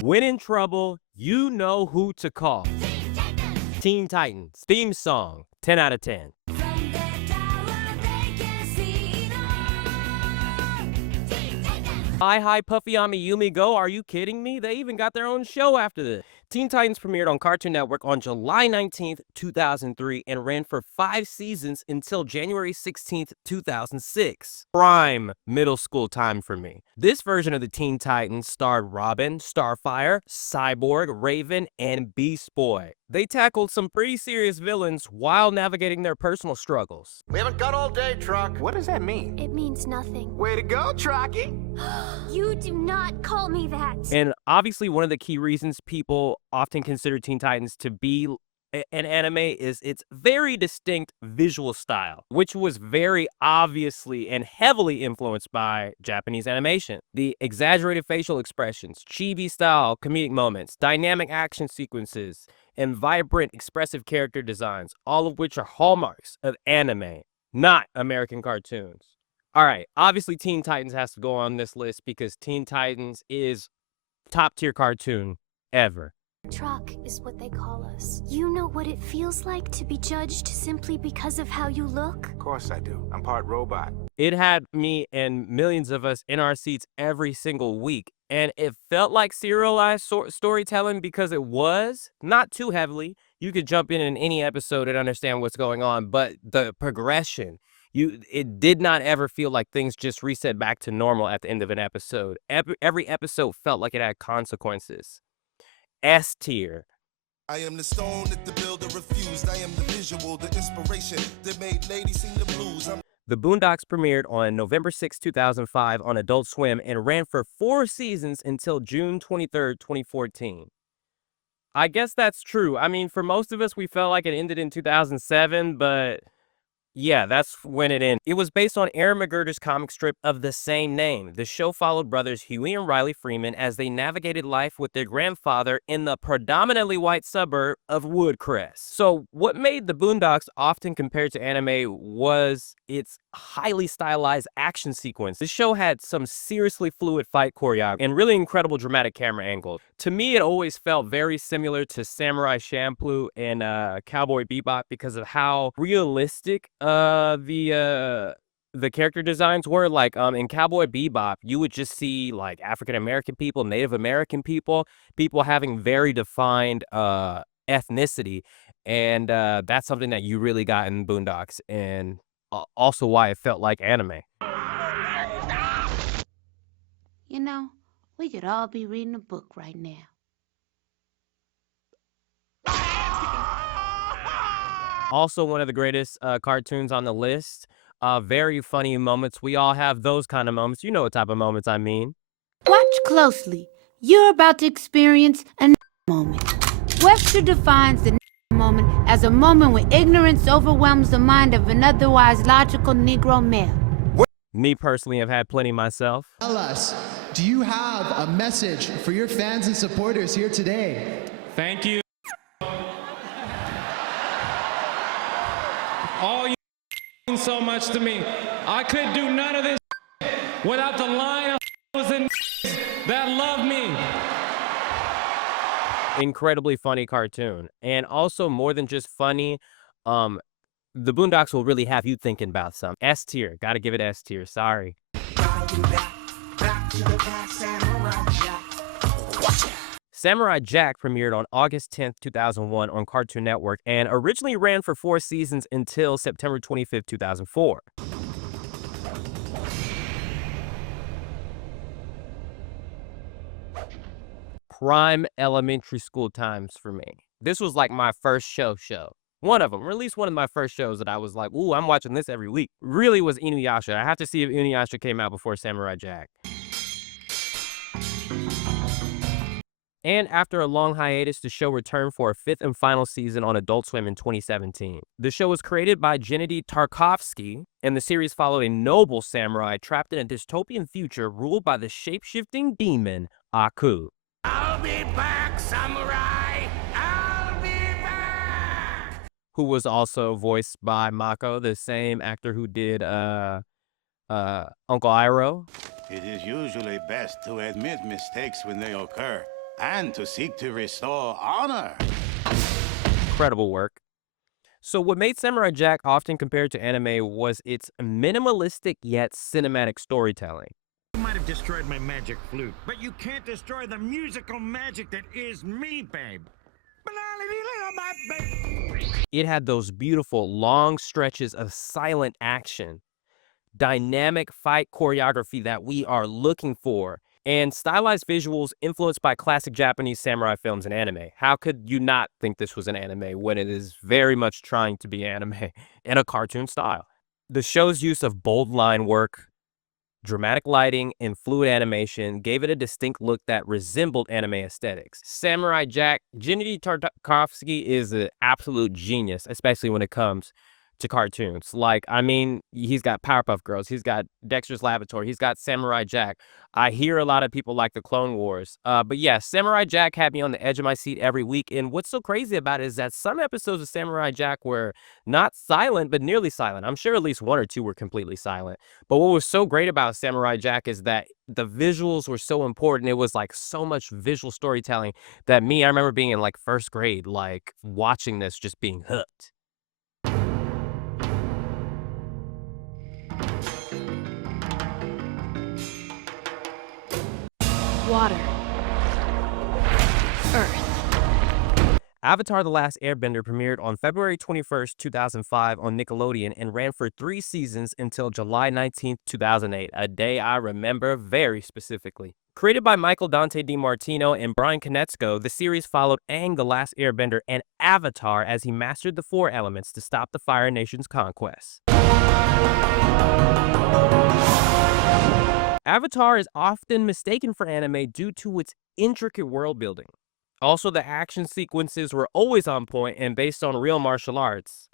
When in trouble, you know who to call. Teen Titans theme song, 10 out of 10. Hi, Puffy Ami Yumi Go. Are you kidding me? They even got their own show after this. Teen Titans premiered on Cartoon Network on July 19th, 2003, and ran for 5 seasons until January 16th, 2006. Prime middle school time for me. This version of the Teen Titans starred Robin, Starfire, Cyborg, Raven, and Beast Boy. They tackled some pretty serious villains while navigating their personal struggles. We haven't got all day, Truck. What does that mean? It means nothing. Way to go, Trucky. You do not call me that. And obviously, one of the key reasons people often consider Teen Titans to be an anime is its very distinct visual style, which was very obviously and heavily influenced by Japanese animation. The exaggerated facial expressions, chibi-style comedic moments, dynamic action sequences, and vibrant, expressive character designs, all of which are hallmarks of anime, not American cartoons. All right, obviously Teen Titans has to go on this list because Teen Titans is top-tier cartoon ever. Truck is what they call us. You know what it feels like to be judged simply because of how you look? Of course I do. I'm part robot. It had me and millions of us in our seats every single week, and it felt like serialized storytelling because it was, not too heavily. You could jump in any episode and understand what's going on, but the progression, it did not ever feel like things just reset back to normal at the end of an episode. Every episode felt like it had consequences. S tier. I am the stone that the builder refused. I am the visual, the inspiration that made ladies sing the blues. The Boondocks premiered on November 6, 2005 on Adult Swim and ran for 4 seasons until June 23rd, 2014. I guess that's true. I mean, for most of us, we felt like it ended in 2007, but yeah, that's when it ended. It was based on Aaron McGruder's comic strip of the same name. The show followed brothers Huey and Riley Freeman as they navigated life with their grandfather in the predominantly white suburb of Woodcrest. So what made the Boondocks often compared to anime was its highly stylized action sequence. The show had some seriously fluid fight choreography and really incredible dramatic camera angles. To me, it always felt very similar to Samurai Champloo and Cowboy Bebop because of how realistic the character designs were. Like in Cowboy Bebop, you would just see like African American people, Native American people having very defined ethnicity, and that's something that you really got in Boondocks, and also why it felt like anime. You know, we could all be reading a book right now. Also one of the greatest cartoons on the list. Very funny moments. We all have those kind of moments. You know what type of moments I mean. Watch closely. You're about to experience a moment. Webster defines the moment as a moment when ignorance overwhelms the mind of an otherwise logical Negro male. Me personally have had plenty myself. Tell us, do you have a message for your fans and supporters here today? Thank you. All you mean so much to me. I could do none of this without the line of that love me. Incredibly funny cartoon, and also more than just funny, the Boondocks will really have you thinking about something. S tier, gotta give it S tier. Sorry. Samurai Jack premiered on August 10th, 2001 on Cartoon Network and originally ran for 4 seasons until September 25th, 2004. Prime elementary school times for me. This was like my first show. One of them, or at least one of my first shows that I was like, ooh, I'm watching this every week. Really was Inuyasha. I have to see if Inuyasha came out before Samurai Jack. And after a long hiatus, the show returned for a 5th and final season on Adult Swim in 2017. The show was created by Gennady Tartakovsky, and the series followed a noble samurai trapped in a dystopian future ruled by the shape-shifting demon, Aku. I'll be back, samurai! I'll be back! Who was also voiced by Mako, the same actor who did Uncle Iroh. It is usually best to admit mistakes when they occur and to seek to restore honor. Incredible work. So what made Samurai Jack often compared to anime was its minimalistic yet cinematic storytelling. You might have destroyed my magic flute, but you can't destroy the musical magic that is me, babe. It had those beautiful long stretches of silent action, dynamic fight choreography that we are looking for, and stylized visuals influenced by classic Japanese samurai films and anime. How could you not think this was an anime when it is very much trying to be anime in a cartoon style? The show's use of bold line work, dramatic lighting, and fluid animation gave it a distinct look that resembled anime aesthetics. Samurai Jack, Genndy Tartakovsky is an absolute genius, especially when it comes to cartoons. Like, I mean, he's got Powerpuff Girls, he's got Dexter's Laboratory, he's got Samurai Jack. I hear a lot of people like the Clone Wars. But yeah, Samurai Jack had me on the edge of my seat every week. And what's so crazy about it is that some episodes of Samurai Jack were not silent, but nearly silent. I'm sure at least one or two were completely silent. But what was so great about Samurai Jack is that the visuals were so important. It was like so much visual storytelling that I remember being in like first grade, like watching this, just being hooked. Water. Earth. Avatar: The Last Airbender premiered on February 21st, 2005 on Nickelodeon and ran for 3 seasons until July 19th, 2008, a day I remember very specifically. Created by Michael Dante DiMartino and Brian Konietzko, the series followed Aang the Last Airbender and Avatar as he mastered the 4 elements to stop the Fire Nation's conquest. Avatar is often mistaken for anime due to its intricate world building. Also, the action sequences were always on point and based on real martial arts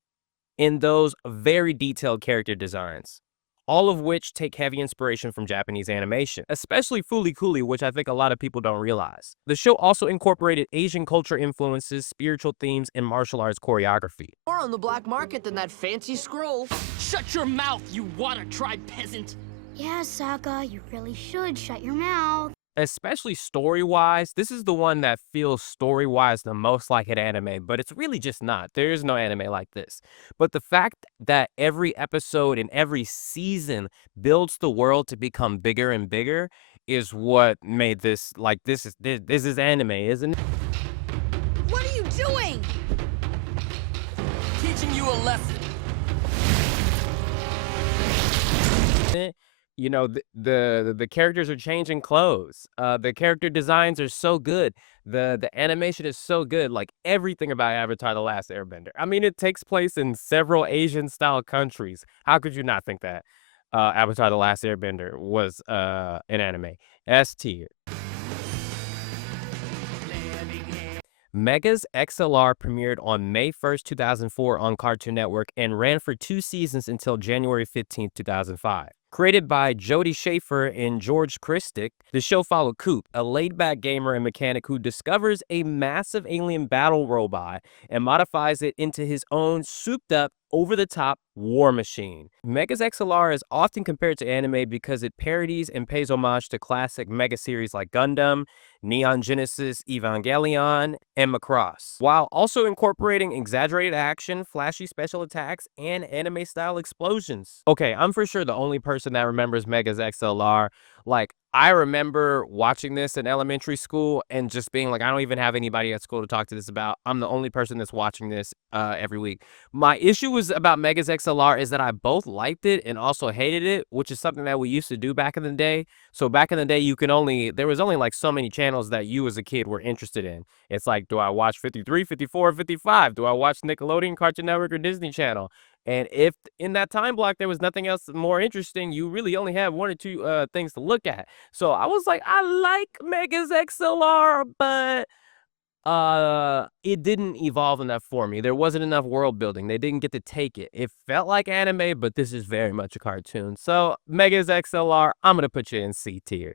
in those very detailed character designs, all of which take heavy inspiration from Japanese animation, especially Fooly Cooly, which I think a lot of people don't realize. The show also incorporated Asian culture influences, spiritual themes, and martial arts choreography. More on the black market than that fancy scroll. Shut your mouth, you water tribe peasant! Yeah, Sokka, you really should shut your mouth. Especially story-wise, this is the one that feels story-wise the most like an anime, but it's really just not. There is no anime like this. But the fact that every episode and every season builds the world to become bigger and bigger is what made this, like, this is anime, isn't it? What are you doing? Teaching you a lesson. You know, the characters are changing clothes. The character designs are so good. The animation is so good. Like everything about Avatar: The Last Airbender. I mean, it takes place in several Asian style countries. How could you not think that Avatar: The Last Airbender was an anime? S tier. Megas XLR premiered on May 1st, 2004 on Cartoon Network and ran for 2 seasons until January 15th, 2005. Created by Jody Schaefer and George Christic, the show followed Coop, a laid-back gamer and mechanic who discovers a massive alien battle robot and modifies it into his own souped-up, over-the-top war machine. Megas XLR is often compared to anime because it parodies and pays homage to classic mega series like Gundam, Neon Genesis Evangelion, and Macross, while also incorporating exaggerated action, flashy special attacks, and anime-style explosions. Okay, I'm for sure the only person that remembers Megas XLR. Like, I remember watching this in elementary school and just being like, I don't even have anybody at school to talk to this about. I'm the only person that's watching this every week. My issue was about Megas XLR is that I both liked it and also hated it, which is something that we used to do back in the day. So back in the day, there was only like so many channels that you as a kid were interested in. It's like, do I watch 53, 54, 55? Do I watch Nickelodeon, Cartoon Network, or Disney Channel? And if in that time block there was nothing else more interesting, you really only have 1 or 2 things to look at. So I was like, I like Megas XLR, but it didn't evolve enough for me. There wasn't enough world building. They didn't get to take it. It felt like anime, but this is very much a cartoon. So Megas XLR, I'm gonna put you in C tier.